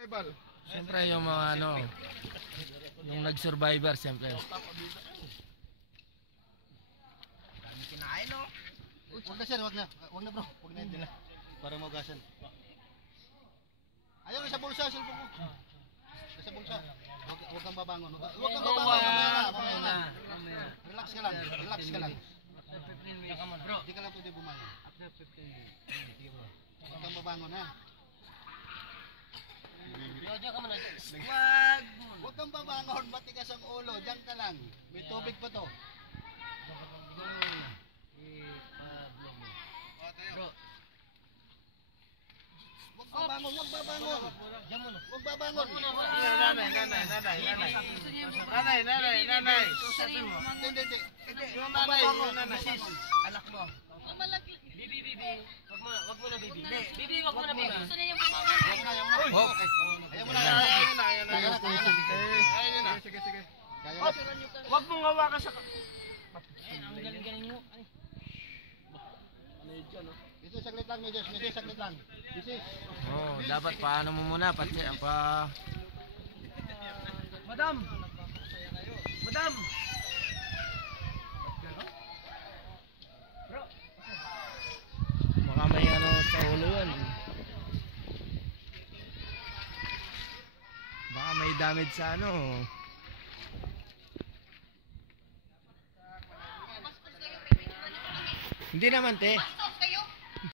Siyempre yung mga ano, yung nag-survivor siyempre. Dami kinain, no? Huwag na sir, huwag na. Huwag na bro, huwag na yun. Para maugasan. Ayaw, sa bulsa, cellphone ko. Sa bulsa. Huwag kang babangon. Huwag kang babangon. Mamaya na. Relax ka lang. Relax ka lang. Hindi ka lang pwede bumangon. Huwag kang babangon ha. Huwag kang babangon. Matigas ang ulo. Diyan ka lang. May tubig pa to. Huwag babangon. Huwag babangon. Huwag babangon. Nanay. Hindi. Yung nanay. Anak mo. Bibi. Wag mo na, bibi. Bibi, wag mo na, bibi. Gusto niya yung pamawag. Ayaw mo na. Sige. Wag mong hawakan sa... Ang galing-galing mo. Dito saglit lang, Mrs. Saglit lang. Mrs. Oh, dapat paano mo muna pati pa. Madam. Baka may ano sa ulo yan. Baka may damage sa ano. Hindi naman te.